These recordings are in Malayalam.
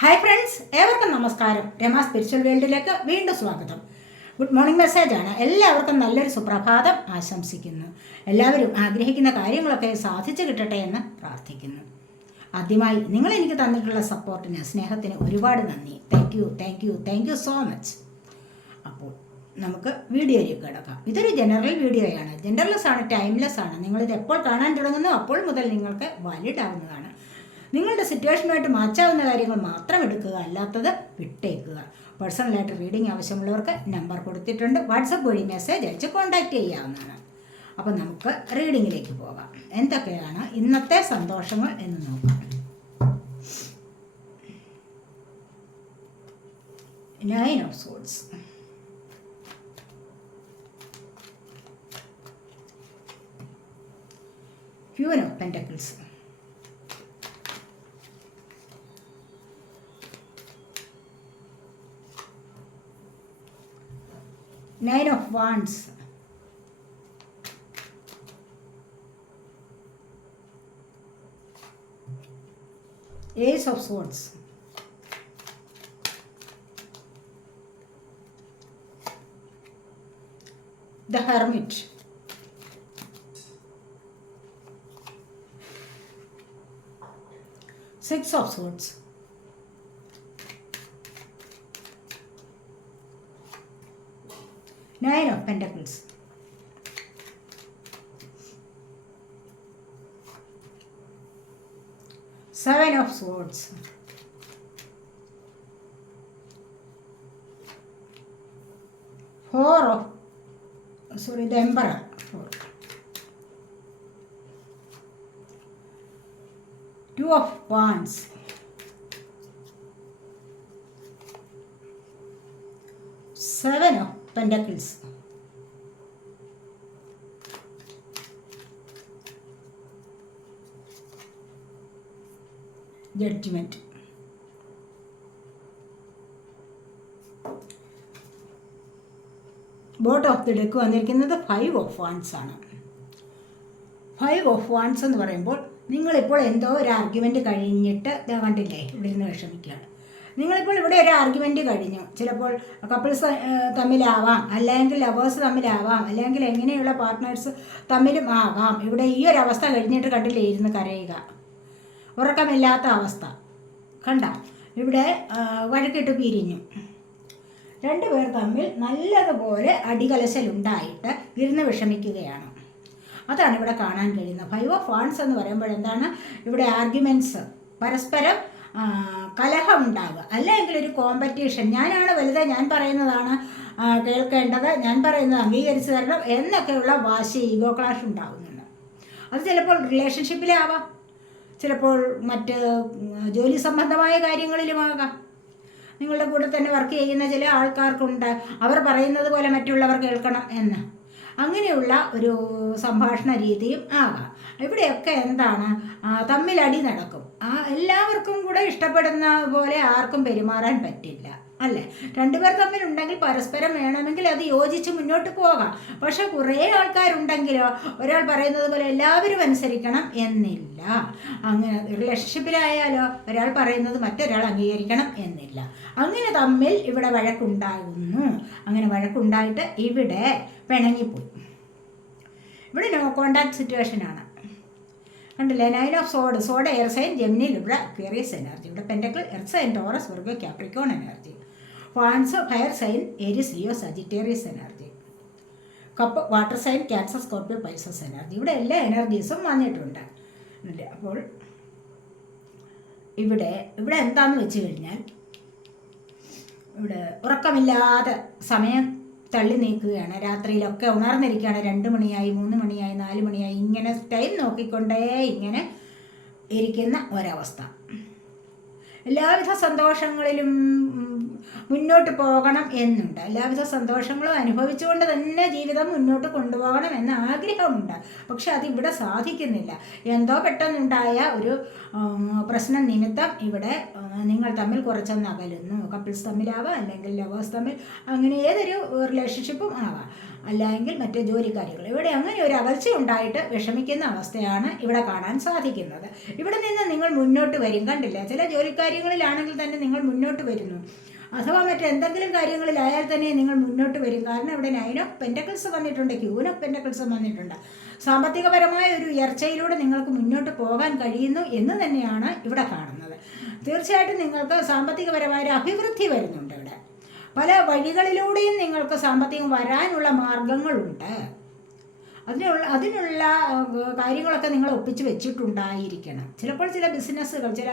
ഹായ് ഫ്രണ്ട്സ് ഏവർക്കും നമസ്കാരം. രമ സ്പിരിച്വൽ വേൾഡിലേക്ക് വീണ്ടും സ്വാഗതം. ഗുഡ് മോർണിംഗ് മെസ്സേജാണ് എല്ലാവർക്കും നല്ലൊരു സുപ്രഭാതം ആശംസിക്കുന്നു. എല്ലാവരും ആഗ്രഹിക്കുന്ന കാര്യങ്ങളൊക്കെ സാധിച്ചു കിട്ടട്ടെ എന്ന് പ്രാർത്ഥിക്കുന്നു. ആദ്യമായി നിങ്ങൾ എനിക്ക് തന്നിട്ടുള്ള സപ്പോർട്ടിന് സ്നേഹത്തിന് ഒരുപാട് നന്ദി. Thank you thank you thank you so much അപ്പോൾ നമുക്ക് വീഡിയോയിലേക്ക് കിടക്കാം. ഇതൊരു ജനറൽ വീഡിയോയാണ് ജനറൽലെസ് ആണ് ടൈംലെസ് ആണ്. നിങ്ങളിത് എപ്പോൾ കാണാൻ തുടങ്ങുന്നു അപ്പോൾ മുതൽ നിങ്ങൾക്ക് വാലിഡ് ആവുന്നതാണ് നിങ്ങളുടെ സിറ്റുവേഷനുമായിട്ട് മാച്ചാവുന്ന കാര്യങ്ങൾ മാത്രം എടുക്കുക അല്ലാത്തത് വിട്ടേക്കുക. പേഴ്സണലായിട്ട് റീഡിംഗ് ആവശ്യമുള്ളവർക്ക് നമ്പർ കൊടുത്തിട്ടുണ്ട്. വാട്സപ്പ് വഴി മെസ്സേജ് അയച്ച് കോൺടാക്റ്റ് ചെയ്യാവുന്നതാണ്. അപ്പോൾ നമുക്ക് റീഡിങ്ങിലേക്ക് പോകാം. എന്തൊക്കെയാണ് ഇന്നത്തെ സന്തോഷങ്ങൾ എന്ന് നോക്കാം. Nine of souls ഫ്യൂൻ of Pentacles. Nine of Wands. Ace of Swords. The Hermit. Six of Swords. Nine of Pentacles. Seven of Swords. Four of, sorry, the Emperor. Four. Two of Wands. Seven of Pentacles. Judgment. Bottom of the deck വന്നിരിക്കുന്നത് ഫൈവ് ഓഫ് വാൻസ് ആണ് ഫൈവ് ഓഫ് വാൻസ് എന്ന് പറയുമ്പോൾ നിങ്ങളിപ്പോൾ എന്തോ ഒരു ആർഗ്യുമെന്റ് കഴിഞ്ഞിട്ട് കണ്ടില്ലേ ഇവിടെ നിന്ന് വിഷമിക്കുകയാണ് നിങ്ങളിപ്പോൾ ഇവിടെ ഒരു ആർഗ്യുമെന്റ് കഴിഞ്ഞു. ചിലപ്പോൾ കപ്പിൾസ് തമ്മിലാവാം. അല്ലെങ്കിൽ ലവേഴ്സ് തമ്മിലാവാം. അല്ലെങ്കിൽ എങ്ങനെയുള്ള പാർട്ട്നേഴ്സ് തമ്മിലും ആവാം. ഇവിടെ ഈ ഒരു അവസ്ഥ കഴിഞ്ഞിട്ട് കണ്ടില്ലേ ഇരുന്ന് കരയുക. ഉറക്കമില്ലാത്ത അവസ്ഥ. കണ്ട? ഇവിടെ വഴക്കിട്ട് പിരിഞ്ഞു. രണ്ടുപേർ തമ്മിൽ നല്ലതുപോലെ അടികലശലുണ്ടായിട്ട് ഇരുന്ന് വിഷമിക്കുകയാണ്. അതാണ് ഇവിടെ കാണാൻ കഴിയുന്നത്. ഫൈവ് ഓഫ് വാൺസ് എന്ന് പറയുമ്പോൾ എന്താണ്? ഇവിടെ ആർഗ്യുമെന്റ്സ് പരസ്പരം കലഹം ഉണ്ടാവുക. അല്ലെങ്കിൽ ഒരു കോമ്പറ്റീഷൻ ഞാനാണ് വലുത് ഞാൻ പറയുന്നതാണ് കേൾക്കേണ്ടത് ഞാൻ പറയുന്നത് അംഗീകരിച്ചു തരണം എന്നൊക്കെയുള്ള വാശി ഈഗോ ക്ലാഷ് ഉണ്ടാകുന്നുണ്ട് അത് ചിലപ്പോൾ റിലേഷൻഷിപ്പിലാവാം ചിലപ്പോൾ മറ്റ് ജോലി സംബന്ധമായ കാര്യങ്ങളിലുമാകാം നിങ്ങളുടെ കൂടെ തന്നെ വർക്ക് ചെയ്യുന്ന ചില ആൾക്കാർക്കുണ്ട്. അവർ പറയുന്നത് പോലെ മറ്റുള്ളവർ കേൾക്കണം എന്ന്. അങ്ങനെയുള്ള ഒരു സംഭാഷണ രീതിയും ആകാം. ഇവിടെയൊക്കെ എന്താണ് തമ്മിലടി നടക്കും. ആ എല്ലാവർക്കും കൂടെ ഇഷ്ടപ്പെടുന്ന പോലെ ആർക്കും പെരുമാറാൻ പറ്റില്ല അല്ലേ? രണ്ടുപേർ തമ്മിലുണ്ടെങ്കിൽ പരസ്പരം വേണമെങ്കിൽ അത് യോജിച്ച് മുന്നോട്ട് പോകാം. പക്ഷെ കുറേ ആൾക്കാരുണ്ടെങ്കിലോ ഒരാൾ പറയുന്നത് പോലെ എല്ലാവരും അനുസരിക്കണം എന്നില്ല. അങ്ങനെ റിലേഷൻഷിപ്പിലായാലോ ഒരാൾ പറയുന്നത് മറ്റൊരാൾ അംഗീകരിക്കണം എന്നില്ല. അങ്ങനെ തമ്മിൽ ഇവിടെ വഴക്കുണ്ടാകുന്നു. അങ്ങനെ വഴക്കുണ്ടായിട്ട് ഇവിടെ പിണങ്ങിപ്പോയി. ഇവിടെ നോ കോണ്ടാക്ട് സിറ്റുവേഷനാണ് കണ്ടില്ലേ? Nine of sword sword air sign Gemini ഇവിടെ ക്യൂറിയസ് എനർജി ഇവിടെ pentacle earth sign Taurus Virgo Capricorn energy fans fire sign Aries Leo Sagittarius energy cup water sign Cancer Scorpio Pisces energy ഇവിടെ എല്ലാ എനർജീസും വന്നിട്ടുണ്ട്. അപ്പോൾ ഇവിടെ ഇവിടെ എന്താന്ന് വെച്ച് കഴിഞ്ഞാൽ ഇവിടെ ഉറക്കമില്ലാതെ സമയം തള്ളി നീക്കുകയാണ്. രാത്രിയിലൊക്കെ ഉണർന്നിരിക്കുകയാണ്. രണ്ട് മണിയായി മൂന്ന് മണിയായി നാല് മണിയായി. ഇങ്ങനെ ടൈം നോക്കിക്കൊണ്ടേ ഇങ്ങനെ ഇരിക്കുന്ന ഒരവസ്ഥ. എല്ലാവിധ സന്തോഷങ്ങളിലും മുന്നോട്ട് പോകണം എന്നുണ്ട്. എല്ലാവിധ സന്തോഷങ്ങളും അനുഭവിച്ചുകൊണ്ട് തന്നെ ജീവിതം മുന്നോട്ട് കൊണ്ടുപോകണം എന്ന ആഗ്രഹമുണ്ട്. പക്ഷെ അതിവിടെ സാധിക്കുന്നില്ല. എന്തോ പെട്ടെന്നുണ്ടായ ഒരു പ്രശ്നം നിമിത്തം ഇവിടെ നിങ്ങൾ തമ്മിൽ കുറച്ചൊന്ന് അകലുന്നു. കപ്പിൾസ് തമ്മിലാവാം അല്ലെങ്കിൽ ലവേഴ്സ് തമ്മിൽ അങ്ങനെ ഏതൊരു റിലേഷൻഷിപ്പും ആവാം. അല്ലെങ്കിൽ മറ്റ് ജോലിക്കാരികൾ. ഇവിടെ അങ്ങനെ ഒരു അകൽച്ച ഉണ്ടായിട്ട് വിഷമിക്കുന്ന അവസ്ഥയാണ് ഇവിടെ കാണാൻ സാധിക്കുന്നത്. ഇവിടെ നിന്ന് നിങ്ങൾ മുന്നോട്ട് വരും. കണ്ടില്ല? ചില ജോലിക്കാര്യങ്ങളിലാണെങ്കിൽ തന്നെ നിങ്ങൾ മുന്നോട്ട് വരുന്നു. അഥവാ മറ്റെന്തെങ്കിലും കാര്യങ്ങളിലായാൽ തന്നെ നിങ്ങൾ മുന്നോട്ട് വരും. കാരണം ഇവിടെ നൈൻ ഓഫ് പെന്റക്കിൾസ് വന്നിട്ടുണ്ട്. ക്യൂൻ ഓഫ് വന്നിട്ടുണ്ട്. സാമ്പത്തികപരമായ ഒരു ഉയർച്ചയിലൂടെ നിങ്ങൾക്ക് മുന്നോട്ട് പോകാൻ കഴിയുന്നു എന്ന് തന്നെയാണ് ഇവിടെ കാണുന്നത്. തീർച്ചയായിട്ടും നിങ്ങൾക്ക് സാമ്പത്തികപരമായ ഒരു അഭിവൃദ്ധി വരുന്നുണ്ട് ഇവിടെ. പല വഴികളിലൂടെയും നിങ്ങൾക്ക് സാമ്പത്തികം വരാനുള്ള മാർഗങ്ങളുണ്ട്. അതിനുള്ള അതിനുള്ള കാര്യങ്ങളൊക്കെ നിങ്ങൾ ഒപ്പിച്ച് വെച്ചിട്ടുണ്ടായിരിക്കണം. ചിലപ്പോൾ ചില ബിസിനസ്സുകൾ ചില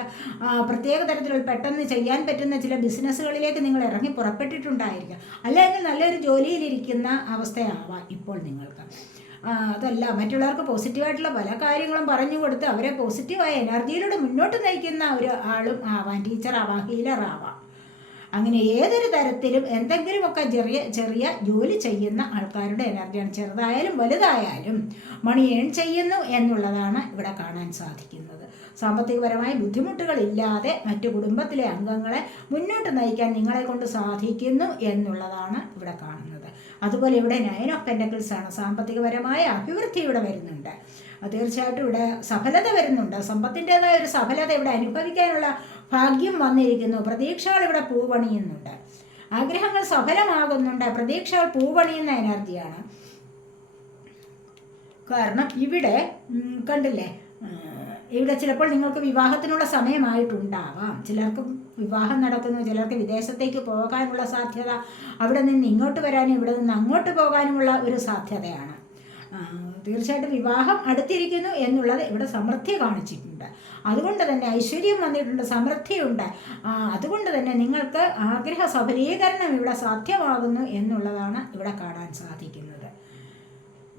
പ്രത്യേക തരത്തിലുള്ള പെട്ടെന്ന് ചെയ്യാൻ പറ്റുന്ന ചില ബിസിനസ്സുകളിലേക്ക് നിങ്ങൾ ഇറങ്ങി പുറപ്പെട്ടിട്ടുണ്ടായിരിക്കാം. അല്ലെങ്കിൽ നല്ലൊരു ജോലിയിലിരിക്കുന്ന അവസ്ഥയാവാം ഇപ്പോൾ നിങ്ങൾക്ക്. അതല്ല മറ്റുള്ളവർക്ക് പോസിറ്റീവായിട്ടുള്ള പല കാര്യങ്ങളും പറഞ്ഞു കൊടുത്ത് അവരെ പോസിറ്റീവായ എനർജിയിലൂടെ മുന്നോട്ട് നയിക്കുന്ന ഒരു ആളും ആവാം ടീച്ചർ ആവാം ഹീലർ ആവാം അങ്ങനെ ഏതൊരു തരത്തിലും എന്തെങ്കിലുമൊക്കെ ചെറിയ ചെറിയ ജോലി ചെയ്യുന്ന ആൾക്കാരുടെ എനർജിയാണ്. ചെറുതായാലും വലുതായാലും മണി ഏൺ ചെയ്യുന്നു എന്നുള്ളതാണ് ഇവിടെ കാണാൻ സാധിക്കുന്നത്. സാമ്പത്തികപരമായ ബുദ്ധിമുട്ടുകളില്ലാതെ മറ്റു കുടുംബത്തിലെ അംഗങ്ങളെ മുന്നോട്ട് നയിക്കാൻ നിങ്ങളെ കൊണ്ട് സാധിക്കുന്നു എന്നുള്ളതാണ് ഇവിടെ കാണുന്നത്. അതുപോലെ ഇവിടെ നയൻ ഓഫ് പെൻഡക്കിൾസ് ആണ്. സാമ്പത്തികപരമായ അഭിവൃദ്ധി ഇവിടെ വരുന്നുണ്ട് തീർച്ചയായിട്ടും ഇവിടെ സഫലത വരുന്നുണ്ട്. സമ്പത്തിന്റെതായ ഒരു സഫലത ഇവിടെ അനുഭവിക്കാനുള്ള ഭാഗ്യം വന്നിരിക്കുന്നു. പ്രതീക്ഷകൾ ഇവിടെ പൂവണിയുന്നുണ്ട്. ആഗ്രഹങ്ങൾ സഫലമാകുന്നുണ്ട്. പ്രതീക്ഷകൾ പൂവണിയുന്ന എനർജിയാണ്. കാരണം ഇവിടെ കണ്ടില്ലേ ഇവിടെ ചിലപ്പോൾ നിങ്ങൾക്ക് വിവാഹത്തിനുള്ള സമയമായിട്ടുണ്ടാവാം. ചിലർക്ക് വിവാഹം നടക്കുന്നു ചിലർക്ക് വിദേശത്തേക്ക് പോകാനുള്ള സാധ്യത അവിടെ നിന്ന് ഇങ്ങോട്ട് വരാനും ഇവിടെ നിന്ന് അങ്ങോട്ട് പോകാനുമുള്ള ഒരു സാധ്യതയാണ്. തീർച്ചയായിട്ടും വിവാഹം അടുത്തിരിക്കുന്നു എന്നുള്ളത് ഇവിടെ സമൃദ്ധി കാണിച്ചിട്ടുണ്ട്. അതുകൊണ്ട് തന്നെ ഐശ്വര്യം വന്നിട്ടുണ്ട് സമൃദ്ധിയുണ്ട്. അതുകൊണ്ട് തന്നെ നിങ്ങൾക്ക് ആഗ്രഹ സഫലീകരണം ഇവിടെ സാധ്യമാകുന്നു എന്നുള്ളതാണ് ഇവിടെ കാണാൻ സാധിക്കുന്നത്.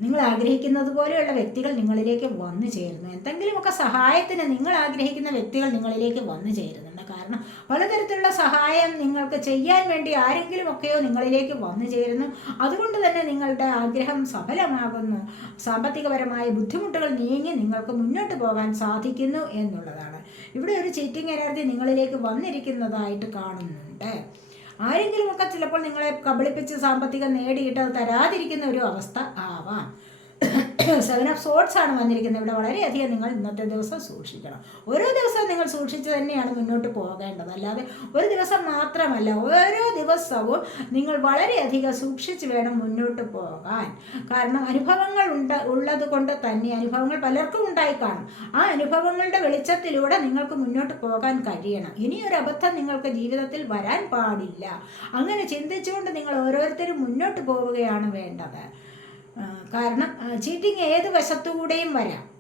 നിങ്ങൾ ആഗ്രഹിക്കുന്നത് പോലെയുള്ള വ്യക്തികൾ നിങ്ങളിലേക്ക് വന്നു ചേരുന്നു. എന്തെങ്കിലുമൊക്കെ സഹായത്തിന് നിങ്ങൾ ആഗ്രഹിക്കുന്ന വ്യക്തികൾ നിങ്ങളിലേക്ക് വന്നു ചേരുന്നുണ്ട്. കാരണം പലതരത്തിലുള്ള സഹായം നിങ്ങൾക്ക് ചെയ്യാൻ വേണ്ടി ആരെങ്കിലുമൊക്കെയോ നിങ്ങളിലേക്ക് വന്നു ചേരുന്നു. അതുകൊണ്ട് തന്നെ നിങ്ങളുടെ ആഗ്രഹം സഫലമാകുന്നു. സാമ്പത്തികപരമായ ബുദ്ധിമുട്ടുകൾ നീങ്ങി നിങ്ങൾക്ക് മുന്നോട്ട് പോകാൻ സാധിക്കുന്നു എന്നുള്ളതാണ്. ഇവിടെ ഒരു ചീറ്റിംഗ് എനർജി നിങ്ങളിലേക്ക് വന്നിരിക്കുന്നതായിട്ട് കാണുന്നുണ്ട്. ആരെങ്കിലുമൊക്കെ ചിലപ്പോൾ നിങ്ങളെ കബളിപ്പിച്ച് സാമ്പത്തികം നേടിയിട്ട് അത് തരാതിരിക്കുന്ന ഒരു അവസ്ഥ ആവാം. സെവൻ ഓഫ് സോട്ട്സ് ആണ് വന്നിരിക്കുന്നത്. ഇവിടെ വളരെയധികം നിങ്ങൾ ഇന്നത്തെ ദിവസം സൂക്ഷിക്കണം. ഓരോ ദിവസവും നിങ്ങൾ സൂക്ഷിച്ച് തന്നെയാണ് മുന്നോട്ട് പോകേണ്ടത്. അല്ലാതെ ഒരു ദിവസം മാത്രമല്ല ഓരോ ദിവസവും നിങ്ങൾ വളരെയധികം സൂക്ഷിച്ച് വേണം മുന്നോട്ട് പോകാൻ. കാരണം അനുഭവങ്ങൾ ഉണ്ട് ഉള്ളത് കൊണ്ട് തന്നെ അനുഭവങ്ങൾ പലർക്കും ഉണ്ടായി കാണും ആ അനുഭവങ്ങളുടെ വെളിച്ചത്തിലൂടെ നിങ്ങൾക്ക് മുന്നോട്ട് പോകാൻ കഴിയണം. ഇനിയൊരു അബദ്ധം നിങ്ങൾക്ക് ജീവിതത്തിൽ വരാൻ പാടില്ല. അങ്ങനെ ചിന്തിച്ചുകൊണ്ട് നിങ്ങൾ ഓരോരുത്തരും മുന്നോട്ട് പോവുകയാണ് വേണ്ടത്. കാരണം ചീറ്റിങ് ഏത് വശത്തുകൂടെയും വരാം.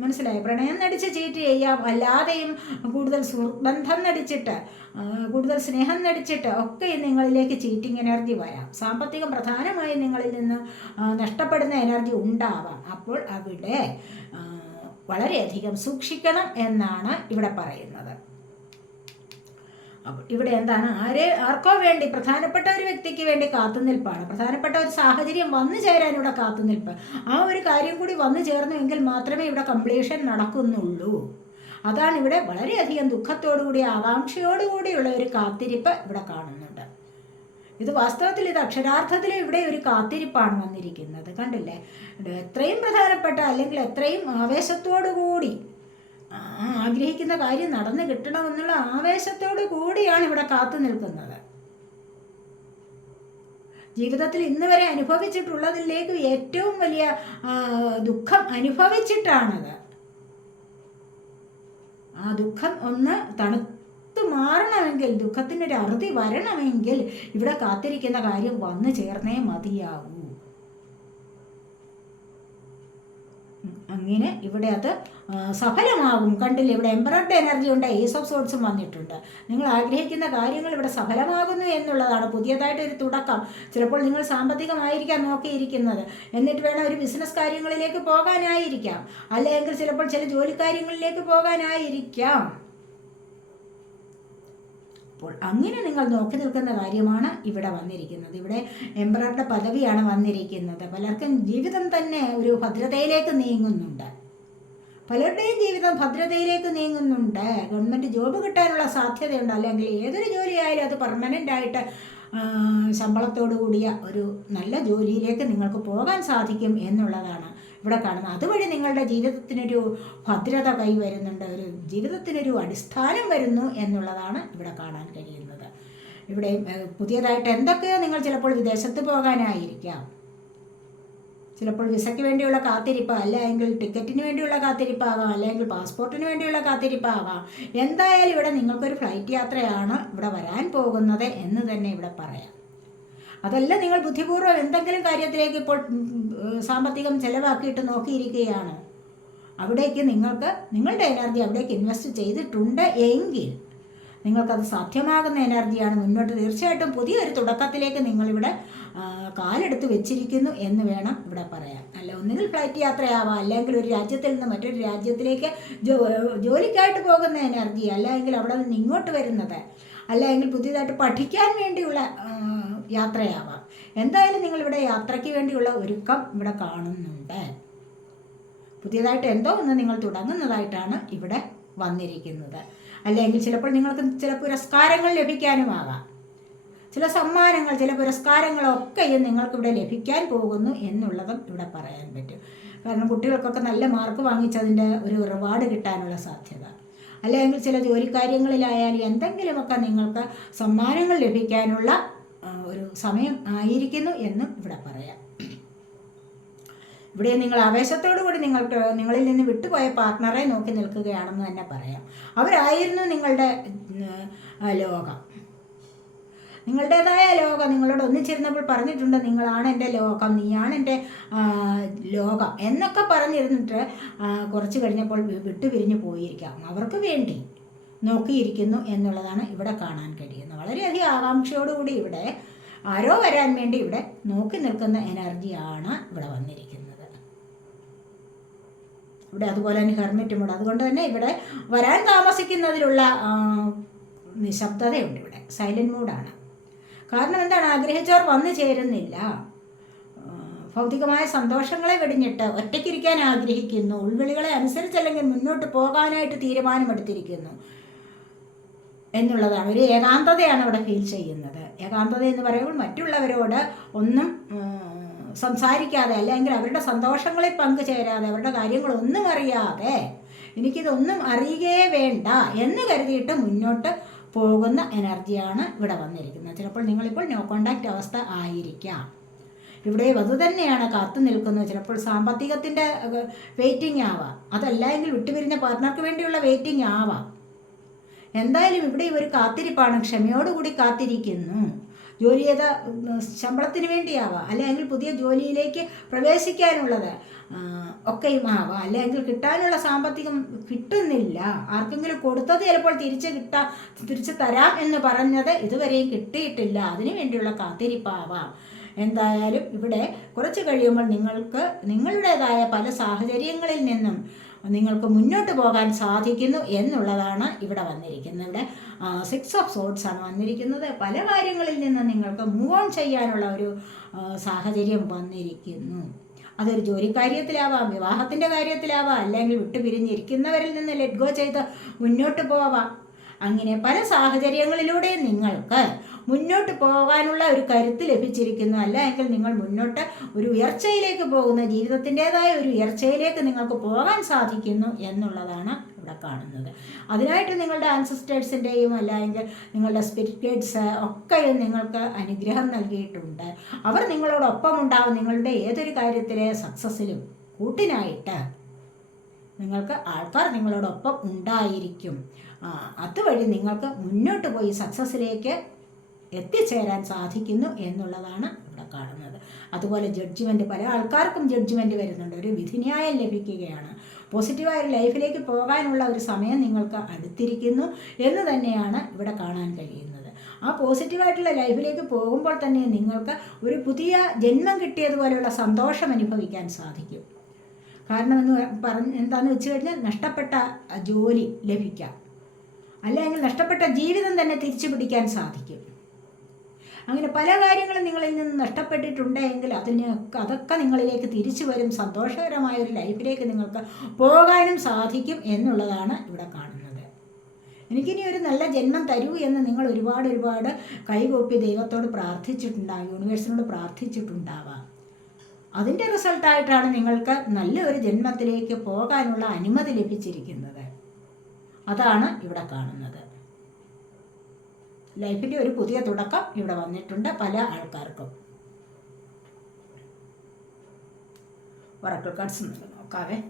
മനസ്സിലായി? പ്രണയം നടിച്ച് ചീറ്റ് ചെയ്യാം. അല്ലാതെയും കൂടുതൽ സുഹൃബന്ധം നടിച്ചിട്ട് കൂടുതൽ സ്നേഹം നടിച്ചിട്ട് ഒക്കെ നിങ്ങളിലേക്ക് ചീറ്റിംഗ് എനർജി വരാം. സാമ്പത്തികം പ്രധാനമായും നിങ്ങളിൽ നിന്ന് നഷ്ടപ്പെടുന്ന എനർജി ഉണ്ടാവാം. അപ്പോൾ അവിടെ വളരെയധികം സൂക്ഷിക്കണം എന്നാണ് ഇവിടെ പറയുന്നത്. ഇവിടെ എന്താണ്? ആരെ ആർക്കോ വേണ്ടി പ്രധാനപ്പെട്ട ഒരു വ്യക്തിക്ക് വേണ്ടി കാത്തുനിൽപ്പാണ്. പ്രധാനപ്പെട്ട ഒരു സാഹചര്യം വന്നു ചേരാൻ ഇവിടെ കാത്തുനിൽപ്പ്. ആ ഒരു കാര്യം കൂടി വന്നു ചേർന്നുവെങ്കിൽ മാത്രമേ ഇവിടെ കംപ്ലീഷൻ നടക്കുന്നുള്ളൂ. അതാണ് ഇവിടെ വളരെയധികം ദുഃഖത്തോടുകൂടി ആകാംക്ഷയോടുകൂടിയുള്ള ഒരു കാത്തിരിപ്പ് ഇവിടെ കാണുന്നുണ്ട്. ഇത് വാസ്തവത്തിൽ ഇത് അക്ഷരാർത്ഥത്തിൽ ഇവിടെ ഒരു കാത്തിരിപ്പാണ് വന്നിരിക്കുന്നത്. കണ്ടില്ലേ? എത്രയും പ്രധാനപ്പെട്ട അല്ലെങ്കിൽ എത്രയും ആവേശത്തോടു കൂടി ആഗ്രഹിക്കുന്ന കാര്യം നടന്നു കിട്ടണമെന്നുള്ള ആവേശത്തോടു കൂടിയാണ് ഇവിടെ കാത്തു നിൽക്കുന്നത്. ജീവിതത്തിൽ ഇന്ന് വരെ അനുഭവിച്ചിട്ടുള്ളതിലേക്ക് ഏറ്റവും വലിയ ദുഃഖം അനുഭവിച്ചിട്ടാണത്. ആ ദുഃഖം ഒന്ന് തണുത്തു മാറണമെങ്കിൽ ദുഃഖത്തിനൊരു അറുതി വരണമെങ്കിൽ ഇവിടെ കാത്തിരിക്കുന്ന കാര്യം വന്നു ചേർന്നേ മതിയാവൂ. അങ്ങനെ ഇവിടെ അത് സഫലമാകും. കണ്ടില്ല ഇവിടെ എംബ്രോയിഡ് എനർജി ഉണ്ട് ഏസ് ഓഫ് സോട്ട്സും വന്നിട്ടുണ്ട്. നിങ്ങൾ ആഗ്രഹിക്കുന്ന കാര്യങ്ങൾ ഇവിടെ സഫലമാകുന്നു എന്നുള്ളതാണ് പുതിയതായിട്ട് ഒരു തുടക്കം. ചിലപ്പോൾ നിങ്ങൾ സാമ്പത്തികമായിരിക്കാം നോക്കിയിരിക്കുന്നത്. എന്നിട്ട് വേണം ഒരു ബിസിനസ് കാര്യങ്ങളിലേക്ക് പോകാനായിരിക്കാം. അല്ലെങ്കിൽ ചിലപ്പോൾ ചില ജോലി കാര്യങ്ങളിലേക്ക് പോകാനായിരിക്കാം. അപ്പോൾ അങ്ങനെ നിങ്ങൾ നോക്കി നിൽക്കുന്ന കാര്യമാണ് ഇവിടെ വന്നിരിക്കുന്നത്. ഇവിടെ എംബ്രോയുടെ പദവിയാണ് വന്നിരിക്കുന്നത്. പലർക്കും ജീവിതം തന്നെ ഒരു ഭദ്രതയിലേക്ക് നീങ്ങുന്നുണ്ട്. പലരുടെയും ജീവിതം ഭദ്രതയിലേക്ക് നീങ്ങുന്നുണ്ട്. ഗവൺമെന്റ് ജോബ് കിട്ടാനുള്ള സാധ്യതയുണ്ട്. അല്ലെങ്കിൽ ഏതൊരു ജോലിയായാലും അത് പെർമനന്റ് ആയിട്ട് ശമ്പളത്തോടു കൂടിയ ഒരു നല്ല ജോലിയിലേക്ക് നിങ്ങൾക്ക് പോകാൻ സാധിക്കും എന്നുള്ളതാണ്. ഇവിടെ കാണുന്നത് അതുവഴി നിങ്ങളുടെ ജീവിതത്തിനൊരു ഭദ്രത കൈവരുന്നുണ്ട് ഒരു ജീവിതത്തിനൊരു അടിസ്ഥാനം വരുന്നു എന്നുള്ളതാണ് ഇവിടെ കാണാൻ കഴിയുന്നത്. ഇവിടെ പുതിയതായിട്ട് എന്തൊക്കെയോ നിങ്ങൾ ചിലപ്പോൾ വിദേശത്ത് പോകാനായിരിക്കാം. ചിലപ്പോൾ വിസയ്ക്ക് വേണ്ടിയുള്ള കാത്തിരിപ്പ് അല്ലെങ്കിൽ ടിക്കറ്റിന് വേണ്ടിയുള്ള കാത്തിരിപ്പാകാം അല്ലെങ്കിൽ പാസ്പോർട്ടിന് വേണ്ടിയുള്ള കാത്തിരിപ്പാകാം. എന്തായാലും ഇവിടെ നിങ്ങൾക്കൊരു ഫ്ലൈറ്റ് യാത്രയാണ് ഇവിടെ വരാൻ പോകുന്നത് എന്ന് തന്നെ ഇവിടെ പറയാം. അതല്ല നിങ്ങൾ ബുദ്ധിപൂർവം എന്തെങ്കിലും കാര്യത്തിലേക്ക് ഇപ്പോൾ സാമ്പത്തികം ചെലവാക്കിയിട്ട് നോക്കിയിരിക്കുകയാണ്. അവിടേക്ക് നിങ്ങൾക്ക് നിങ്ങളുടെ എനർജി അവിടേക്ക് ഇൻവെസ്റ്റ് ചെയ്തിട്ടുണ്ട് എങ്കിൽ നിങ്ങൾക്കത് സാധ്യമാകുന്ന എനർജിയാണ് മുന്നോട്ട്. തീർച്ചയായിട്ടും പുതിയൊരു തുടക്കത്തിലേക്ക് നിങ്ങളിവിടെ കാലെടുത്ത് വെച്ചിരിക്കുന്നു എന്ന് വേണം ഇവിടെ പറയാൻ. അല്ല ഒന്നുകിൽ ഫ്ലൈറ്റ് യാത്രയാവാം അല്ലെങ്കിൽ ഒരു രാജ്യത്തിൽ നിന്ന് മറ്റൊരു രാജ്യത്തിലേക്ക് ജോലിക്കായിട്ട് പോകുന്ന എനർജി അല്ലെങ്കിൽ അവിടെ നിന്ന് ഇങ്ങോട്ട് വരുന്നത് അല്ലെങ്കിൽ പുതിയതായിട്ട് പഠിക്കാൻ വേണ്ടിയുള്ള യാത്രയാവാം. എന്തായാലും നിങ്ങളിവിടെ യാത്രയ്ക്ക് വേണ്ടിയുള്ള ഒരുക്കം ഇവിടെ കാണുന്നുണ്ട്. പുതിയതായിട്ട് എന്തോ ഒന്ന് നിങ്ങൾ തുടങ്ങുന്നതായിട്ടാണ് ഇവിടെ വന്നിരിക്കുന്നത്. അല്ലെങ്കിൽ ചിലപ്പോൾ നിങ്ങൾക്ക് ചില പുരസ്കാരങ്ങൾ ലഭിക്കാനുമാകാം ചില സമ്മാനങ്ങൾ ചില പുരസ്കാരങ്ങളൊക്കെയും നിങ്ങൾക്കിവിടെ ലഭിക്കാൻ പോകുന്നു എന്നുള്ളതും ഇവിടെ പറയാൻ പറ്റും. കാരണം കുട്ടികൾക്കൊക്കെ നല്ല മാർക്ക് വാങ്ങിച്ചതിന്റെ ഒരു റിവാർഡ് കിട്ടാനുള്ള സാധ്യത. അല്ലെങ്കിൽ ചില ജോലിക്കാര്യങ്ങളിലായാലും എന്തെങ്കിലുമൊക്കെ നിങ്ങൾക്ക് സമ്മാനങ്ങൾ ലഭിക്കാനുള്ള ഒരു സമയം ആയിരിക്കുന്നു എന്നും ഇവിടെ പറയാം. ഇവിടെ നിങ്ങൾ ആവേശത്തോടു കൂടി നിങ്ങൾക്ക് നിങ്ങളിൽ നിന്ന് വിട്ടുപോയ പാർട്ട്ണറെ നോക്കി നിൽക്കുകയാണെന്ന് തന്നെ പറയാം. അവരായിരുന്നു നിങ്ങളുടെ ലോകം. നിങ്ങളുടേതായ ലോകം നിങ്ങളോട് ഒന്നിച്ചിരുന്നപ്പോൾ പറഞ്ഞിട്ടുണ്ട് നിങ്ങളാണ് എന്റെ ലോകം നീയാണ് എന്റെ ലോകം എന്നൊക്കെ പറഞ്ഞിരുന്നിട്ട് കുറച്ച് കഴിഞ്ഞപ്പോൾ വിട്ടുപിരിഞ്ഞു പോയിരിക്കാം. അവർക്ക് വേണ്ടി നോക്കിയിരിക്കുന്നു എന്നുള്ളതാണ് ഇവിടെ കാണാൻ കഴിയുന്നത്. വളരെയധികം ആകാംക്ഷയോടുകൂടി ഇവിടെ ആരോ വരാൻ വേണ്ടി ഇവിടെ നോക്കി നിൽക്കുന്ന എനർജിയാണ് ഇവിടെ വന്നിരിക്കുന്നത്. ഇവിടെ അതുപോലെ തന്നെ ഹെർമിറ്റും ഉണ്ട് അതുകൊണ്ട് തന്നെ ഇവിടെ വരാൻ താമസിക്കുന്നതിലുള്ള നിശബ്ദതയുണ്ട് ഇവിടെ. സൈലന്റ് മൂഡാണ്. കാരണം എന്താണ്? ആഗ്രഹിച്ചവർ വന്നു ചേരുന്നില്ല. ഭൗതികമായ സന്തോഷങ്ങളെ വെടിഞ്ഞിട്ട് ഒറ്റയ്ക്കിരിക്കാൻ ആഗ്രഹിക്കുന്നു. ഉൾവിളികളെ അനുസരിച്ചല്ലെങ്കിൽ മുന്നോട്ട് പോകാനായിട്ട് തീരുമാനമെടുത്തിരിക്കുന്നു. എന്നുള്ളതാണ്. ഒരു ഏകാന്തതയാണ് അവിടെ ഫീൽ ചെയ്യുന്നത്. ഏകാന്തത എന്ന് പറയുമ്പോൾ മറ്റുള്ളവരോട് ഒന്നും സംസാരിക്കാതെ അല്ലെങ്കിൽ അവരുടെ സന്തോഷങ്ങളിൽ പങ്കുചേരാതെ അവരുടെ കാര്യങ്ങളൊന്നും അറിയാതെ എനിക്കിതൊന്നും അറിയുകയേ വേണ്ട എന്ന് കരുതിയിട്ട് മുന്നോട്ട് പോകുന്ന എനർജിയാണ് ഇവിടെ വന്നിരിക്കുന്നത്. ചിലപ്പോൾ നിങ്ങളിപ്പോൾ നോ കോണ്ടാക്റ്റ് അവസ്ഥ ആയിരിക്കാം. ഇവിടെ അത് തന്നെയാണ് കാത്തു നിൽക്കുന്നത്. ചിലപ്പോൾ സാമ്പത്തികത്തിന്റെ വെയിറ്റിംഗ് ആവാം. അതല്ല എങ്കിൽ വിട്ടുപിരിഞ്ഞ പാർട്ട്ണർക്ക് വേണ്ടിയുള്ള വെയിറ്റിംഗ് ആവാം. എന്തായാലും ഇവിടെ ഇവർ കാത്തിരിപ്പാണ് ക്ഷമയോടുകൂടി കാത്തിരിക്കുന്നു. ജോലി ചെയ്ത ശമ്പളത്തിന് വേണ്ടിയാവാം അല്ലെങ്കിൽ പുതിയ ജോലിയിലേക്ക് പ്രവേശിക്കാനുള്ളത് ഒക്കെയും ആവാം. അല്ലെങ്കിൽ കിട്ടാനുള്ള സാമ്പത്തികം കിട്ടുന്നില്ല. ആർക്കെങ്കിലും കൊടുത്തത് ചിലപ്പോൾ തിരിച്ച് കിട്ടാ തിരിച്ച് തരാം എന്ന് പറഞ്ഞത് ഇതുവരെയും കിട്ടിയിട്ടില്ല. അതിനു വേണ്ടിയുള്ള കാത്തിരിപ്പാവാം. എന്തായാലും ഇവിടെ കുറച്ച് കഴിയുമ്പോൾ നിങ്ങൾക്ക് നിങ്ങളുടേതായ പല സാഹചര്യങ്ങളിൽ നിന്നും നിങ്ങൾക്ക് മുന്നോട്ട് പോകാൻ സാധിക്കുന്നു എന്നുള്ളതാണ് ഇവിടെ വന്നിരിക്കുന്നത്. ഇവിടെ സിക്സ് ഓഫ് സോട്ട്സ് ആണ് വന്നിരിക്കുന്നത്. പല കാര്യങ്ങളിൽ നിന്ന് നിങ്ങൾക്ക് മൂവ് ഓൺ ചെയ്യാനുള്ള ഒരു സാഹചര്യം വന്നിരിക്കുന്നു. അതൊരു ജോലിക്കാര്യത്തിലാവാം വിവാഹത്തിന്റെ കാര്യത്തിലാവാം അല്ലെങ്കിൽ വിട്ടുപിരിഞ്ഞിരിക്കുന്നവരിൽ നിന്ന് ലെറ്റ് ഗോ ചെയ്ത് മുന്നോട്ട് പോവാം. അങ്ങനെ പല സാഹചര്യങ്ങളിലൂടെ നിങ്ങൾക്ക് മുന്നോട്ട് പോകാനുള്ള ഒരു കരുത്ത് ലഭിച്ചിരിക്കുന്നു. അല്ല എങ്കിൽ നിങ്ങൾ മുന്നോട്ട് ഒരു ഉയർച്ചയിലേക്ക് പോകുന്ന ജീവിതത്തിന്റെതായ ഒരു ഉയർച്ചയിലേക്ക് നിങ്ങൾക്ക് പോകാൻ സാധിക്കുന്നു എന്നുള്ളതാണ് ഇവിടെ കാണുന്നത്. അതിനായിട്ട് നിങ്ങളുടെ ആൻസിസ്റ്റേഴ്സിന്റെയും അല്ലെങ്കിൽ നിങ്ങളുടെ സ്പിരിറ്റ് ഗൈഡ്സ് ഒക്കെയും നിങ്ങൾക്ക് അനുഗ്രഹം നൽകിയിട്ടുണ്ട്. അവർ നിങ്ങളോടൊപ്പം ഉണ്ടാവും. നിങ്ങളുടെ ഏതൊരു കാര്യത്തിലെ സക്സസ്സിലും കൂട്ടിനായിട്ട് നിങ്ങൾക്ക് ആൾക്കാർ നിങ്ങളോടൊപ്പം ഉണ്ടായിരിക്കും. അതുവഴി നിങ്ങൾക്ക് മുന്നോട്ട് പോയി സക്സസ്സിലേക്ക് എത്തിച്ചേരാൻ സാധിക്കുന്നു എന്നുള്ളതാണ് ഇവിടെ കാണുന്നത്. അതുപോലെ ജഡ്ജ്മെന്റ് പല ആൾക്കാർക്കും ജഡ്ജ്മെന്റ് വരുന്നുണ്ട്. ഒരു വിധിന്യായം ലഭിക്കുകയാണ്. പോസിറ്റീവായ ലൈഫിലേക്ക് പോകാനുള്ള ഒരു സമയം നിങ്ങൾക്ക് അടുത്തിരിക്കുന്നു എന്ന് തന്നെയാണ് ഇവിടെ കാണാൻ കഴിയുന്നത്. ആ പോസിറ്റീവായിട്ടുള്ള ലൈഫിലേക്ക് പോകുമ്പോൾ തന്നെ നിങ്ങൾക്ക് ഒരു പുതിയ ജന്മം കിട്ടിയതുപോലെയുള്ള സന്തോഷം അനുഭവിക്കാൻ സാധിക്കും. കാരണം എന്ന് പറഞ്ഞ് എന്താണെന്ന് വെച്ച് കഴിഞ്ഞാൽ നഷ്ടപ്പെട്ട ജോലി ലഭിക്കാം. അല്ലെങ്കിൽ നഷ്ടപ്പെട്ട ജീവിതം തന്നെ തിരിച്ചു പിടിക്കാൻ സാധിക്കും. അങ്ങനെ പല കാര്യങ്ങളും നിങ്ങളിൽ നിന്ന് നഷ്ടപ്പെട്ടിട്ടുണ്ടെങ്കിൽ അതിന് അതൊക്കെ നിങ്ങളിലേക്ക് തിരിച്ചു വരും. സന്തോഷകരമായ ഒരു ലൈഫിലേക്ക് നിങ്ങൾക്ക് പോകാനും സാധിക്കും എന്നുള്ളതാണ് ഇവിടെ കാണുന്നത്. എനിക്കിനി ഒരു നല്ല ജന്മം തരൂ എന്ന് നിങ്ങൾ ഒരുപാട് ഒരുപാട് കൈകൂപ്പി ദൈവത്തോട് പ്രാർത്ഥിച്ചിട്ടുണ്ടാകും യൂണിവേഴ്സിനോട് പ്രാർത്ഥിച്ചിട്ടുണ്ടാവാം. അതിന്റെ റിസൾട്ടായിട്ടാണ് നിങ്ങൾക്ക് നല്ലൊരു ജന്മത്തിലേക്ക് പോകാനുള്ള അനുമതി ലഭിച്ചിരിക്കുന്നത്. അതാണ് ഇവിടെ കാണുന്നത്. ലൈഫിന്റെ ഒരു പുതിയ തുടക്കം ഇവിടെ വന്നിട്ടുണ്ട് പല ആൾക്കാർക്കും. ഒറക്കിൾ കാർഡ്സ് നോക്കാവേ.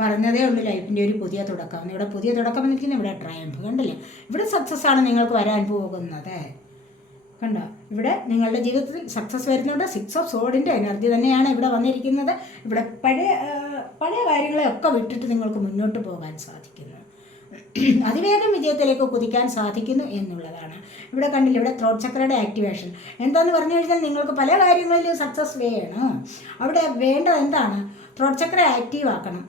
പറഞ്ഞതേ ഉള്ളൂ ലൈഫിന്റെ ഒരു പുതിയ തുടക്കം. ഇവിടെ പുതിയ തുടക്കം വന്നിരിക്കുന്നത് ഇവിടെ ട്രയംഫ് കണ്ടില്ലേ? ഇവിടെ സക്സസ് ആണ് നിങ്ങൾക്ക് വരാൻ പോകുന്നത്. കണ്ടോ? ഇവിടെ നിങ്ങളുടെ ജീവിതത്തിൽ സക്സസ് വരുന്നുണ്ട്. സിക്സ് ഓഫ് സോഡിന്റെ എനർജി തന്നെയാണ് ഇവിടെ വന്നിരിക്കുന്നത്. ഇവിടെ പഴയ പഴയ കാര്യങ്ങളെയൊക്കെ വിട്ടിട്ട് നിങ്ങൾക്ക് മുന്നോട്ട് പോകാൻ സാധിക്കുന്നു. അതിവേഗം വിജയത്തിലേക്ക് കുതിക്കാൻ സാധിക്കുന്നു എന്നുള്ളതാണ്. ഇവിടെ കണ്ടില്ല? ഇവിടെ ത്രോട്ട് ചക്രയുടെ ആക്ടിവേഷൻ എന്താന്ന് പറഞ്ഞു കഴിഞ്ഞാൽ നിങ്ങൾക്ക് പല കാര്യങ്ങളിലും സക്സസ് വേണം. അവിടെ വേണ്ടത് എന്താണ്? ത്രോട്ട് ആക്റ്റീവ് ആക്കണം.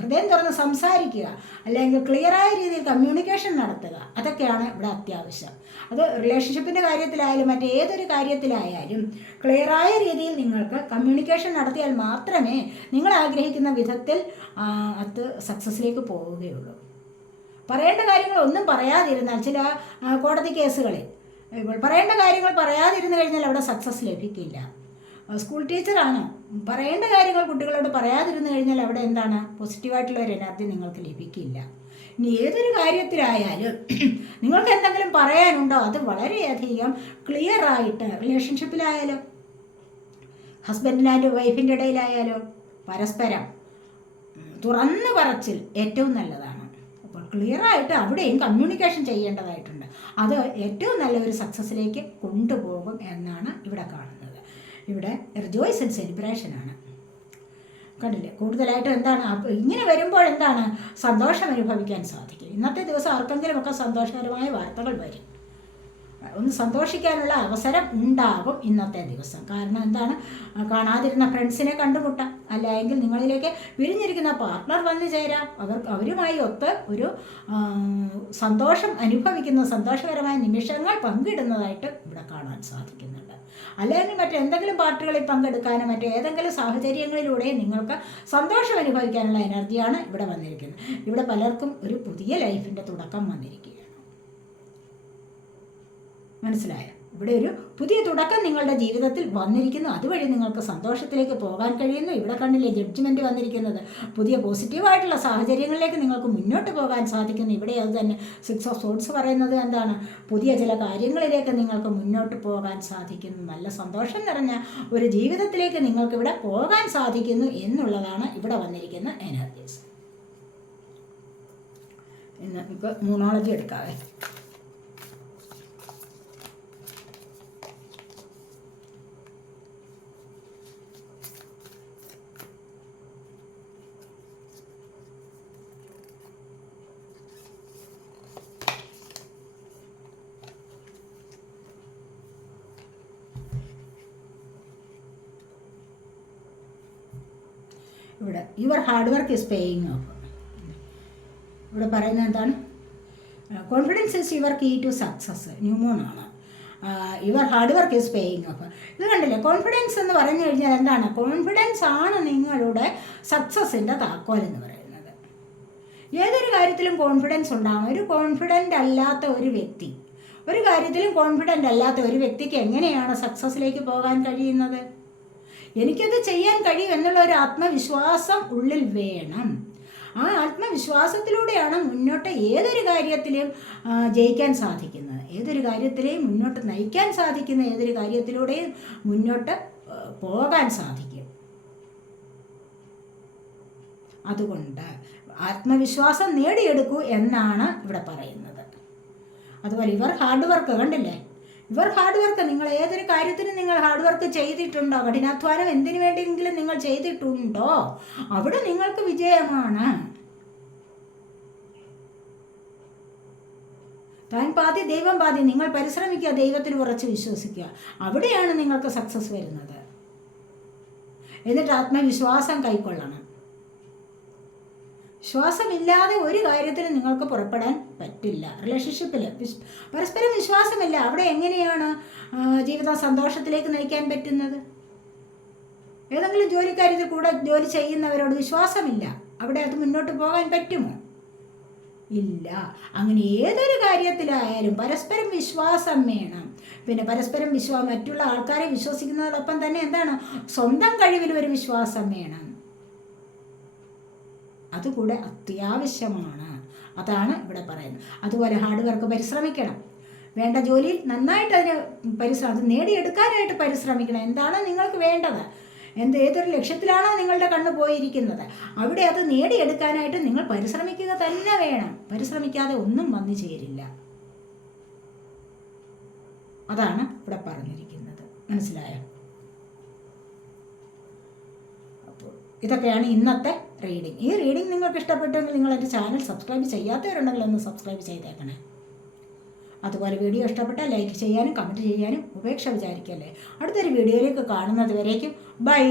ഹൃദയം തുറന്ന് സംസാരിക്കുക അല്ലെങ്കിൽ ക്ലിയറായ രീതിയിൽ കമ്മ്യൂണിക്കേഷൻ നടത്തുക അതൊക്കെയാണ് ഇവിടെ അത്യാവശ്യം. അത് റിലേഷൻഷിപ്പിന്റെ കാര്യത്തിലായാലും മറ്റേതൊരു കാര്യത്തിലായാലും ക്ലിയറായ രീതിയിൽ നിങ്ങൾക്ക് കമ്മ്യൂണിക്കേഷൻ നടത്തിയാൽ മാത്രമേ നിങ്ങൾ ആഗ്രഹിക്കുന്ന വിധത്തിൽ അത് സക്സസ്സിലേക്ക് പോവുകയുള്ളൂ. പറയേണ്ട കാര്യങ്ങൾ ഒന്നും പറയാതിരുന്നാൽ ചില കോടതി കേസുകളിൽ പറയേണ്ട കാര്യങ്ങൾ പറയാതിരുന്നു കഴിഞ്ഞാൽ അവിടെ സക്സസ് ലഭിക്കില്ല. സ്കൂൾ ടീച്ചറാണ് പറയേണ്ട കാര്യങ്ങൾ കുട്ടികളോട് പറയാതിരുന്നു കഴിഞ്ഞാൽ അവിടെ എന്താണ്? പോസിറ്റീവായിട്ടുള്ള ഒരു എനർജി നിങ്ങൾക്ക് ലഭിക്കില്ല. ഇനി ഏതൊരു കാര്യത്തിലായാലും നിങ്ങൾക്ക് എന്തെങ്കിലും പറയാനുണ്ടോ? അത് വളരെയധികം ക്ലിയർ ആയിട്ട് റിലേഷൻഷിപ്പിലായാലും ഹസ്ബൻഡിനായാലും വൈഫിന്റെ ഇടയിലായാലും പരസ്പരം തുറന്നു പറച്ചിൽ ഏറ്റവും നല്ലതാണ്. അപ്പോൾ ക്ലിയർ ആയിട്ട് അവിടെയും കമ്മ്യൂണിക്കേഷൻ ചെയ്യേണ്ടതായിട്ടുണ്ട്. അത് ഏറ്റവും നല്ല ഒരു സക്സസ്സിലേക്ക് കൊണ്ടുപോകും എന്നാണ് ഇവിടെ കാണുന്നത്. ഇവിടെ റിജോയ്സ് ആൻഡ് സെലിബ്രേഷൻ ആണ്. കണ്ടില്ലേ? കൂടുതലായിട്ട് എന്താണ്? ഇങ്ങനെ വരുമ്പോൾ എന്താണ്? സന്തോഷം അനുഭവിക്കാൻ സാധിക്കും. ഇന്നത്തെ ദിവസം ആർക്കെങ്കിലുമൊക്കെ സന്തോഷകരമായ വാർത്തകൾ വരും. ഒന്ന് സന്തോഷിക്കാനുള്ള അവസരം ഉണ്ടാകും ഇന്നത്തെ ദിവസം. കാരണം എന്താണ്? കാണാതിരുന്ന ഫ്രണ്ട്സിനെ കണ്ടുമുട്ടാം. അല്ലെങ്കിൽ നിങ്ങളിലേക്ക് വിരിഞ്ഞിരിക്കുന്ന പാർട്ട്ണർ വന്നു ചേരാം. അവർ അവരുമായി ഒത്ത് ഒരു സന്തോഷം അനുഭവിക്കുന്ന സന്തോഷകരമായ നിമിഷങ്ങൾ പങ്കിടുന്നതായിട്ട് ഇവിടെ കാണാൻ സാധിക്കുന്നുണ്ട് അല്ലെങ്കിൽ മറ്റെന്തെങ്കിലും പാർട്ടികളിൽ പങ്കെടുക്കാനോ മറ്റേതെങ്കിലും സാഹചര്യങ്ങളിലൂടെ നിങ്ങൾക്ക് സന്തോഷം അനുഭവിക്കാനുള്ള എനർജിയാണ് ഇവിടെ വന്നിരിക്കുന്നത്. ഇവിടെ പലർക്കും ഒരു പുതിയ ലൈഫിന്റെ തുടക്കം വന്നിരിക്കുകയാണ്. മനസ്സിലായോ? ഇവിടെ ഒരു പുതിയ തുടക്കം നിങ്ങളുടെ ജീവിതത്തിൽ വന്നിരിക്കുന്നു. അതുവഴി നിങ്ങൾക്ക് സന്തോഷത്തിലേക്ക് പോകാൻ കഴിയുന്നു. ഇവിടെ കണ്ടില്ലേ ജഡ്ജ്മെന്റ് വന്നിരിക്കുന്നത്. പുതിയ പോസിറ്റീവായിട്ടുള്ള സാഹചര്യങ്ങളിലേക്ക് നിങ്ങൾക്ക് മുന്നോട്ട് പോകാൻ സാധിക്കുന്നു. ഇവിടെ അത് തന്നെ സിക്സ് ഓഫ് സോഡ്സ് പറയുന്നത് എന്താണ്? പുതിയ ചില കാര്യങ്ങളിലേക്ക് നിങ്ങൾക്ക് മുന്നോട്ട് പോകാൻ സാധിക്കുന്നു. നല്ല സന്തോഷം നിറഞ്ഞ ഒരു ജീവിതത്തിലേക്ക് നിങ്ങൾക്ക് ഇവിടെ പോകാൻ സാധിക്കുന്നു എന്നുള്ളതാണ് ഇവിടെ വന്നിരിക്കുന്ന എനർജീസ് ഇന്ന് നമുക്ക് മൂണോളജി എടുക്കാവേ ഇവിടെ. Your hard work is paying off ഇവിടെ പറയുന്നത് എന്താണ്? Confidence is your key to success ന്യൂമോണാണ് your hard work is paying off ഇത് കണ്ടില്ലേ? കോൺഫിഡൻസ് എന്ന് പറഞ്ഞു കഴിഞ്ഞാൽ എന്താണ്? കോൺഫിഡൻസ് ആണ് നിങ്ങളുടെ സക്സസിന്റെ താക്കോൽ എന്ന് പറയുന്നത്. ഏതൊരു കാര്യത്തിലും കോൺഫിഡൻസ് ഉണ്ടാകും ഒരു കോൺഫിഡന്റ് അല്ലാത്ത ഒരു വ്യക്തി. ഒരു കാര്യത്തിലും കോൺഫിഡന്റ് അല്ലാത്ത ഒരു വ്യക്തിക്ക് എങ്ങനെയാണ് സക്സസ്സിലേക്ക് പോകാൻ കഴിയുന്നത്? എനിക്കത് ചെയ്യാൻ കഴിയും എന്നുള്ള ഒരു ആത്മവിശ്വാസം ഉള്ളിൽ വേണം. ആ ആത്മവിശ്വാസത്തിലൂടെയാണ് മുന്നോട്ട് ഏതൊരു കാര്യത്തിലും ജയിക്കാൻ സാധിക്കുന്നത്. ഏതൊരു കാര്യത്തിലെയും മുന്നോട്ട് നയിക്കാൻ സാധിക്കുന്ന ഏതൊരു കാര്യത്തിലൂടെയും മുന്നോട്ട് പോകാൻ സാധിക്കും. അതുകൊണ്ട് ആത്മവിശ്വാസം നേടിയെടുക്കൂ എന്നാണ് ഇവിടെ പറയുന്നത്. അതുപോലെ ഇവർ ഹാർഡ് വർക്ക് കണ്ടില്ലേ? ഇവർ ഹാർഡ് വർക്ക് നിങ്ങൾ ഏതൊരു കാര്യത്തിനും നിങ്ങൾ ഹാർഡ് വർക്ക് ചെയ്തിട്ടുണ്ടോ? കഠിനാധ്വാനം എന്തിനു വേണ്ടിയെങ്കിലും നിങ്ങൾ ചെയ്തിട്ടുണ്ടോ? അവിടെ നിങ്ങൾക്ക് വിജയമാണ്. താൻ പാതി ദൈവം പാതി. നിങ്ങൾ പരിശ്രമിക്കുക ദൈവത്തിൽ കുറച്ച് വിശ്വസിക്കുക. അവിടെയാണ് നിങ്ങൾക്ക് സക്സസ് വരുന്നത്. എന്നിട്ട് ആത്മവിശ്വാസം കൈക്കൊള്ളണം. വിശ്വാസമില്ലാതെ ഒരു കാര്യത്തിനും നിങ്ങൾക്ക് പുറപ്പെടാൻ പറ്റില്ല. റിലേഷൻഷിപ്പിൽ പരസ്പരം വിശ്വാസമില്ല. അവിടെ എങ്ങനെയാണ് ജീവിതം സന്തോഷത്തിലേക്ക് നയിക്കാൻ പറ്റുന്നത്? ഏതെങ്കിലും ജോലിക്കാര്യത്തിൽ കൂടെ ജോലി ചെയ്യുന്നവരോട് വിശ്വാസമില്ല. അവിടെ അത് മുന്നോട്ട് പോകാൻ പറ്റുമോ? ഇല്ല. അങ്ങനെ ഏതൊരു കാര്യത്തിലായാലും പരസ്പരം വിശ്വാസം വേണം. പിന്നെ പരസ്പരം വിശ്വാസം മറ്റുള്ള ആൾക്കാരെ വിശ്വസിക്കുന്നതോടൊപ്പം തന്നെ എന്താണ്? സ്വന്തം കഴിവിൽ ഒരു വിശ്വാസം വേണം. അതുകൂടെ അത്യാവശ്യമാണ്. അതാണ് ഇവിടെ പറയുന്നത്. അതുപോലെ ഹാർഡ് വർക്ക് പരിശ്രമിക്കണം. വേണ്ട ജോലിയിൽ നന്നായിട്ട് അതിന് പരിശ്രമം അത് നേടിയെടുക്കാനായിട്ട് പരിശ്രമിക്കണം. എന്താണ് നിങ്ങൾക്ക് വേണ്ടത്? എന്ത് ഏതൊരു ലക്ഷ്യത്തിലാണോ നിങ്ങളുടെ കണ്ണ് പോയിരിക്കുന്നത്. അവിടെ അത് നേടിയെടുക്കാനായിട്ട് നിങ്ങൾ പരിശ്രമിക്കുക തന്നെ വേണം. പരിശ്രമിക്കാതെ ഒന്നും വന്നു ചേരില്ല. അതാണ് ഇവിടെ പറഞ്ഞിരിക്കുന്നത്. മനസ്സിലായോ? അപ്പോൾ ഇതൊക്കെയാണ് ഇന്നത്തെ റീഡിങ് ഈ റീഡിങ് നിങ്ങൾക്ക് ഇഷ്ടപ്പെട്ടെങ്കിൽ നിങ്ങൾ എന്റെ ചാനൽ സബ്സ്ക്രൈബ് ചെയ്യാത്തവരുണ്ടെങ്കിൽ ഒന്ന് സബ്സ്ക്രൈബ് ചെയ്തേക്കണേ. അതുപോലെ വീഡിയോ ഇഷ്ടപ്പെട്ടാൽ ലൈക്ക് ചെയ്യാനും കമന്റ് ചെയ്യാനും ഉപേക്ഷ വിചാരിക്കല്ലേ. അടുത്തൊരു വീഡിയോയിലേക്ക് കാണുന്നത് വരേക്കും. ബൈ